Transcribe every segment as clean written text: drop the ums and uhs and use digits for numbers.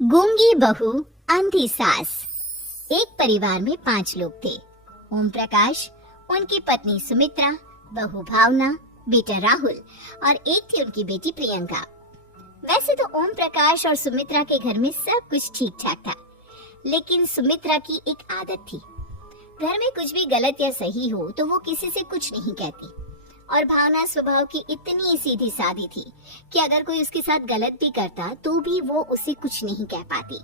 गूंगी बहू अंधी सास। एक परिवार में 5 लोग थे। ओम प्रकाश, उनकी पत्नी सुमित्रा, बहू भावना, बेटा राहुल और एक थी उनकी बेटी प्रियंका। वैसे तो ओम प्रकाश और सुमित्रा के घर में सब कुछ ठीक ठाक था, लेकिन सुमित्रा की एक आदत थी। घर में कुछ भी गलत या सही हो तो वो किसी से कुछ नहीं कहती। और भावना स्वभाव की इतनी सीधी सादी थी कि अगर कोई उसके साथ गलत भी करता तो भी वो उसे कुछ नहीं कह पाती।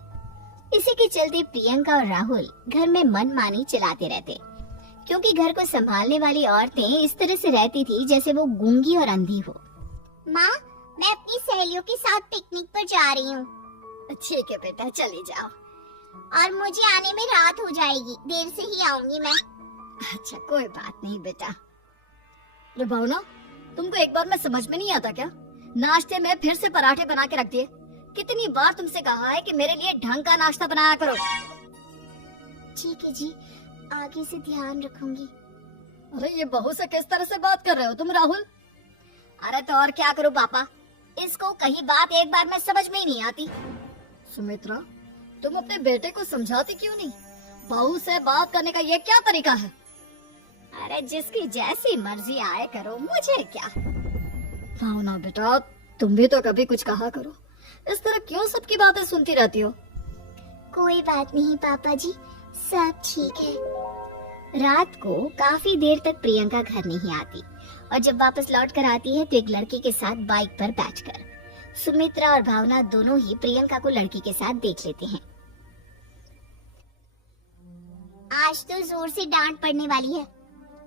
इसी के चलते प्रियंका और राहुल घर में मनमानी चलाते रहते, क्योंकि घर को संभालने वाली औरतें इस तरह से रहती थी जैसे वो गूंगी और अंधी हो। माँ, मैं अपनी सहेलियों के साथ पिकनिक पर जा रही हूँ। ठीक है बेटा, चले जाओ। और मुझे आने में रात हो जाएगी, देर से ही आऊंगी मैं। अच्छा, कोई बात नहीं बेटा। अरे भावना, तुमको एक बार में समझ में नहीं आता क्या? नाश्ते में फिर से पराठे बना के रख दिए। कितनी बार तुमसे कहा है कि मेरे लिए ढंग का नाश्ता बनाया करो। ठीक है जी, आगे से ध्यान रखूंगी। अरे ये बहू से किस तरह से बात कर रहे हो तुम राहुल? अरे तो और क्या करूं पापा, इसको कहीं बात एक बार में समझ में ही नहीं आती। सुमित्रा, तुम अपने बेटे को समझाती क्यों नहीं? बहू से बात करने का ये क्या तरीका है? अरे जिसकी जैसी मर्जी आए करो, मुझे क्या। भावना बेटा, तुम भी तो कभी कुछ कहा करो। इस तरह क्यों सबकी बातें सुनती रहती हो? कोई बात नहीं पापा जी, सब ठीक है। रात को काफी देर तक प्रियंका घर नहीं आती और जब वापस लौट कर आती है तो एक लड़के के साथ बाइक पर बैठकर सुमित्रा और भावना दोनों ही प्रियंका को लड़की के साथ देख लेते हैं। आज तो जोर से डांट पड़ने वाली है,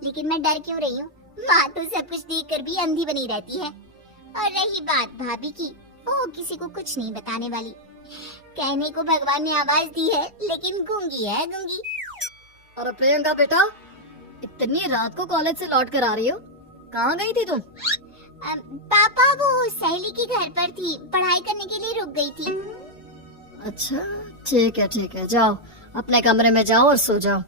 लेकिन मैं डर क्यों रही हूँ? माँ तो सब कुछ देखकर भी अंधी बनी रहती है। और रही बात भाभी की, वो किसी को कुछ नहीं बताने वाली। कहने को भगवान ने आवाज दी है, लेकिन गूंगी है गूंगी। अरे प्रियंका बेटा, इतनी रात को कॉलेज से लौट कर आ रही हो? कहाँ गई थी तुम? पापा, वो सहेली के घर पर थी, पढ़ाई करने के लिए रुक गई थी। अच्छा, ठीक है, जाओ अपने कमरे में जाओ और सो जाओ।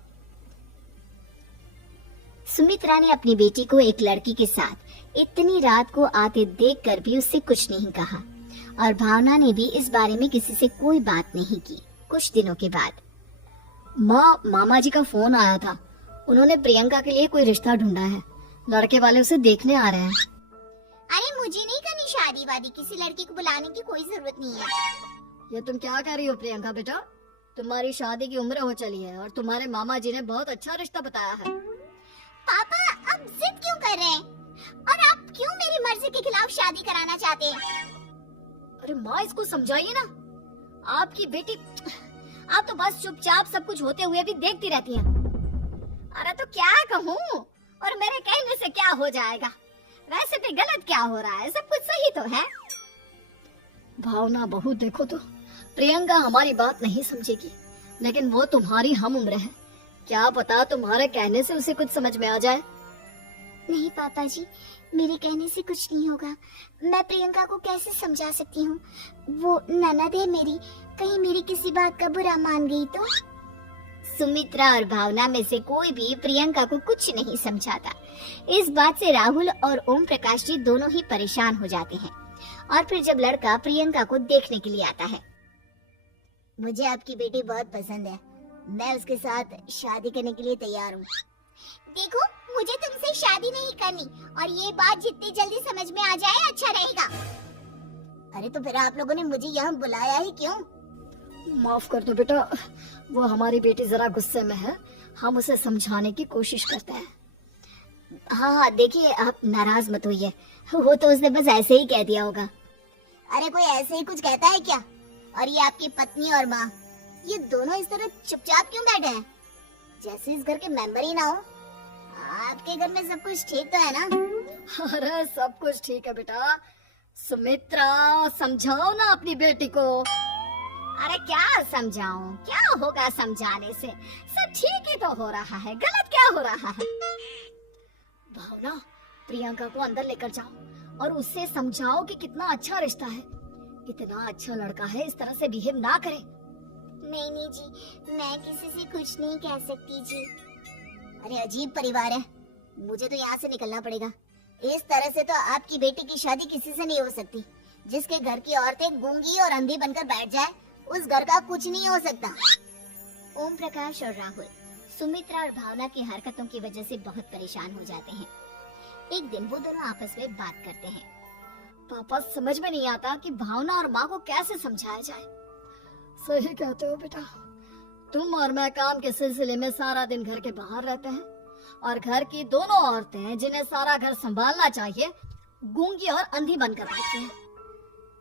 सुमित्रा ने अपनी बेटी को एक लड़की के साथ इतनी रात को आते देखकर भी उससे कुछ नहीं कहा और भावना ने भी इस बारे में किसी से कोई बात नहीं की। कुछ दिनों के बाद मामा जी का फोन आया था। उन्होंने प्रियंका के लिए कोई रिश्ता ढूंढा है। लड़के वाले उसे देखने आ रहे हैं। अरे मुझे नहीं करनी शादी वादी, किसी लड़की को बुलाने की कोई जरूरत नहीं है। ये तुम क्या कह रही हो प्रियंका बेटा? तुम्हारी शादी की उम्र हो चली है और तुम्हारे मामा जी ने बहुत अच्छा रिश्ता बताया है। पापा, अब जिद क्यों कर रहे हैं? और आप क्यों मेरी मर्जी के खिलाफ शादी कराना चाहते हैं? अरे माँ, इसको समझाइए ना। आपकी बेटी, आप तो बस चुपचाप सब कुछ होते हुए भी देखती रहती हैं। अरे तो क्या कहूँ, और मेरे कहने से क्या हो जाएगा? वैसे भी गलत क्या हो रहा है, सब कुछ सही तो है। भावना बहू, देखो तो प्रियंका हमारी बात नहीं समझेगी, लेकिन वो तुम्हारी हम उम्र है। क्या पता तुम्हारे कहने से उसे कुछ समझ में आ जाए। नहीं पापा जी, मेरे कहने से कुछ नहीं होगा। मैं प्रियंका को कैसे समझा सकती हूँ? वो ननद है मेरी, कहीं मेरी किसी बात का बुरा मान गई तो? सुमित्रा और भावना में से कोई भी प्रियंका को कुछ नहीं समझाता। इस बात से राहुल और ओम प्रकाश जी दोनों ही परेशान हो जाते हैं। और फिर जब लड़का प्रियंका को देखने के लिए आता है, मुझे आपकी बेटी बहुत पसंद है, मैं उसके साथ शादी करने के लिए तैयार हूँ। देखो, मुझे तुमसे शादी नहीं करनी, और ये बात जितनी जल्दी समझ में आ जाए अच्छा रहेगा। अरे तो फिर आप लोगों ने मुझे यहाँ बुलाया ही क्यों? माफ कर दो बेटा, वो हमारी बेटी जरा गुस्से में है। हम उसे समझाने की कोशिश करते हैं। हाँ, देखिए आप नाराज मत होइए, वो तो उसने बस ऐसे ही कह दिया होगा। अरे कोई ऐसे ही कुछ कहता है क्या? और ये आपकी पत्नी और माँ, ये दोनों इस तरह चुपचाप क्यों बैठे हैं, जैसे इस घर के मेंबर ही ना हो? आपके घर में सब कुछ ठीक तो है ना? अरे सब कुछ ठीक है बेटा। सुमित्रा, समझाओ ना अपनी बेटी को। अरे क्या समझाऊं, क्या होगा समझाने से? सब ठीक ही तो हो रहा है, गलत क्या हो रहा है? भावना, प्रियंका को अंदर लेकर जाओ और उससे समझाओ कि कितना अच्छा रिश्ता है। इतना अच्छा लड़का है, इस तरह से बिहेव ना करे। नहीं जी, मैं किसी से कुछ नहीं कह सकती जी। अरे अजीब परिवार है, मुझे तो यहाँ से निकलना पड़ेगा। इस तरह से तो आपकी बेटी की शादी किसी से नहीं हो सकती। जिसके घर की औरतें गूंगी और अंधी बनकर बैठ जाए, उस घर का कुछ नहीं हो सकता। ओम प्रकाश और राहुल सुमित्रा और भावना की हरकतों की वजह से बहुत परेशान हो जाते हैं। एक दिन वो दोनों आपस में बात करते हैं। पापा, समझ में नहीं आता कि भावना और माँ को कैसे समझाया जाए। सही कहते हो बेटा, तुम और मैं काम के सिलसिले में सारा दिन घर के बाहर रहते हैं और घर की दोनों औरतें जिन्हें सारा घर संभालना चाहिए गूंगी और अंधी बनकर बैठती हैं।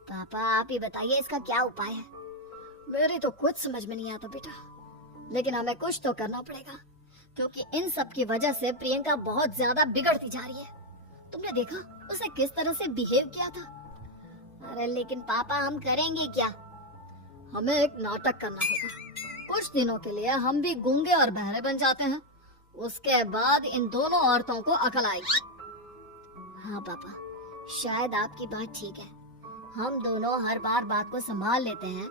पापा आप ही बताइए इसका क्या उपाय है। मेरी तो कुछ समझ में नहीं आता बेटा, लेकिन हमें कुछ तो करना पड़ेगा, क्योंकि इन सब की वजह से प्रियंका बहुत ज्यादा बिगड़ती जा रही है। तुमने देखा उसे किस तरह से बिहेव किया था। अरे लेकिन पापा हम करेंगे क्या? हमें एक नाटक करना होगा। कुछ दिनों के लिए हम भी गूंगे और बहरे बन जाते हैं, उसके बाद इन दोनों औरतों को अकल आएगी। हाँ पापा, शायद आपकी बात ठीक है। हम दोनों हर बार बात को संभाल लेते हैं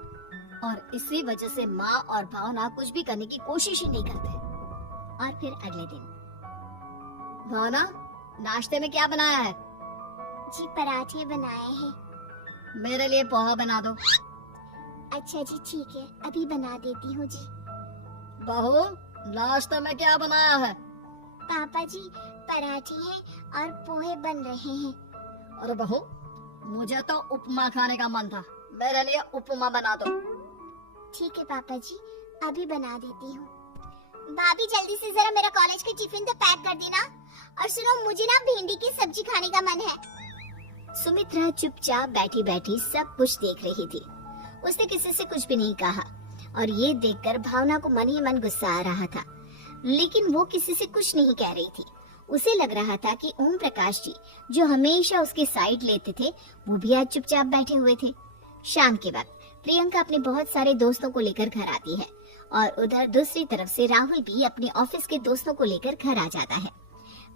और इसी वजह से माँ और भावना कुछ भी करने की कोशिश ही नहीं करते। और फिर अगले दिन, भावना, नाश्ते में क्या बनाया है? जी पराठे बनाए हैं। मेरे लिए पोहा बना दो। अच्छा जी ठीक है, अभी बना देती हूँ जी। बहू, नाश्ते में क्या बनाया है? पापा जी पराठे हैं और पोहे बन रहे हैं। अरे बहू, मुझे तो उपमा खाने का मन था, मेरे लिए उपमा बना दो। ठीक है पापा जी, अभी बना देती हूँ। भाभी जल्दी से जरा मेरा कॉलेज का टिफिन तो पैक कर देना। और सुनो, मुझे ना भिंडी की सब्जी खाने का मन है। सुमित्रा चुपचाप बैठी बैठी सब कुछ देख रही थी। उसने किसी से कुछ भी नहीं कहा और ये देखकर भावना को मन ही मन गुस्सा आ रहा था, लेकिन वो किसी से कुछ नहीं कह रही थी। उसे लग रहा था कि ओम प्रकाश जी जो हमेशा उसकी साइड लेते थे, वो भी आज चुपचाप बैठे हुए थे। शाम के वक्त प्रियंका अपने बहुत सारे दोस्तों को लेकर घर आती है और उधर दूसरी तरफ से राहुल भी अपने ऑफिस के दोस्तों को लेकर घर आ जाता है।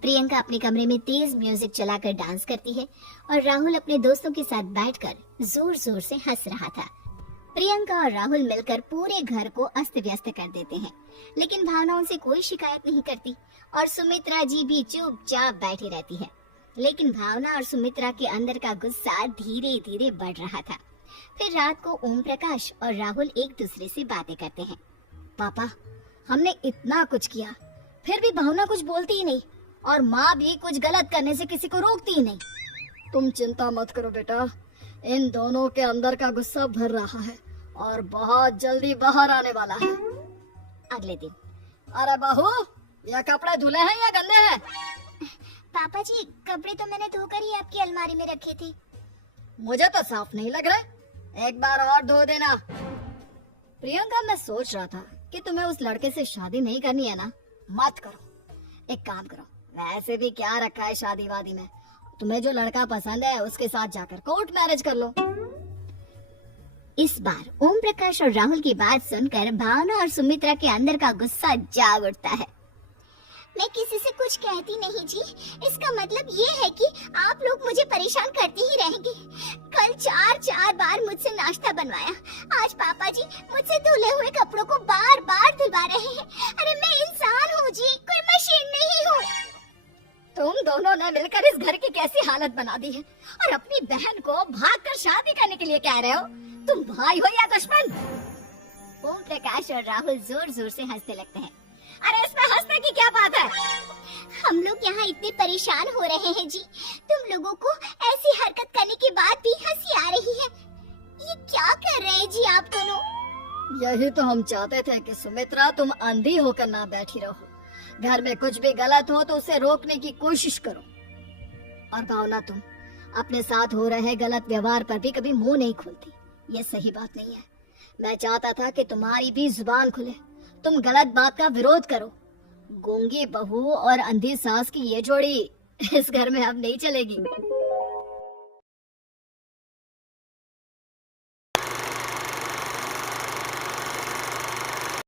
प्रियंका अपने कमरे में तेज म्यूजिक चलाकर डांस करती है और राहुल अपने दोस्तों के साथ बैठकर जोर जोर से हंस रहा था। प्रियंका और राहुल मिलकर पूरे घर को अस्त व्यस्त कर देते हैं, लेकिन भावना उनसे कोई शिकायत नहीं करती और सुमित्रा जी भी चुपचाप बैठी रहती है। लेकिन भावना और सुमित्रा के अंदर का गुस्सा धीरे धीरे बढ़ रहा था। फिर रात को ओम प्रकाश और राहुल एक दूसरे से बातें करते हैं। पापा, हमने इतना कुछ किया, फिर भी भावना कुछ बोलती ही नहीं और माँ भी कुछ गलत करने से किसी को रोकती ही नहीं। तुम चिंता मत करो बेटा, इन दोनों के अंदर का गुस्सा भर रहा है और बहुत जल्दी बाहर आने वाला है। अगले दिन, अरे बहू, ये कपड़े धुले हैं या गंदे हैं? पापा जी कपड़े तो मैंने धोकर ही आपकी अलमारी में रखे थे। मुझे तो साफ नहीं लग रहे, एक बार और धो देना। प्रियंका, मैं सोच रहा था कि तुम्हें उस लड़के से शादी नहीं करनी है ना, मत करो। एक काम करो, वैसे भी क्या रखा है शादी वादी में, तुम्हें जो लड़का पसंद है उसके साथ जाकर कोर्ट मैरिज कर लो। इस बार ओम प्रकाश और राहुल की बात सुनकर भावना और सुमित्रा के अंदर का गुस्सा जाग उठता है। मैं किसी से कुछ कहती नहीं जी, इसका मतलब ये है कि आप लोग मुझे परेशान करते ही रहेंगे। कल चार बार मुझसे नाश्ता बनवाया, आज पापा जी मुझसे धुले हुए कपड़ों को बार बार धुलवा रहे हैं। अरे मैं इंसान हूँ जी, कोई मशीन नहीं हूँ। तुम दोनों ने मिलकर इस घर की कैसी हालत बना दी है और अपनी बहन को भागकर शादी करने के लिए कह रहे हो। तुम भाई हो या दुश्मन? ओम प्रकाश और राहुल जोर जोर से हंसने लगते हैं। अरे इसमें हंसने की क्या बात है? हम लोग यहाँ इतने परेशान हो रहे हैं जी, तुम लोगों को ऐसी हरकत करने के बाद भी हंसी आ रही है। ये क्या कर रहे हैं जी आप दोनों? यही तो हम चाहते थे कि सुमित्रा तुम अंधी होकर ना बैठी रहो। घर में कुछ भी गलत हो तो उसे रोकने की कोशिश करो। और भावना, तुम अपने साथ हो रहे गलत व्यवहार पर भी कभी मुंह नहीं खोलती, ये सही बात नहीं है। मैं चाहता था कि तुम्हारी भी जुबान खुले, तुम गलत बात का विरोध करो। गूंगी बहू और अंधी सास की ये जोड़ी इस घर में अब नहीं चलेगी।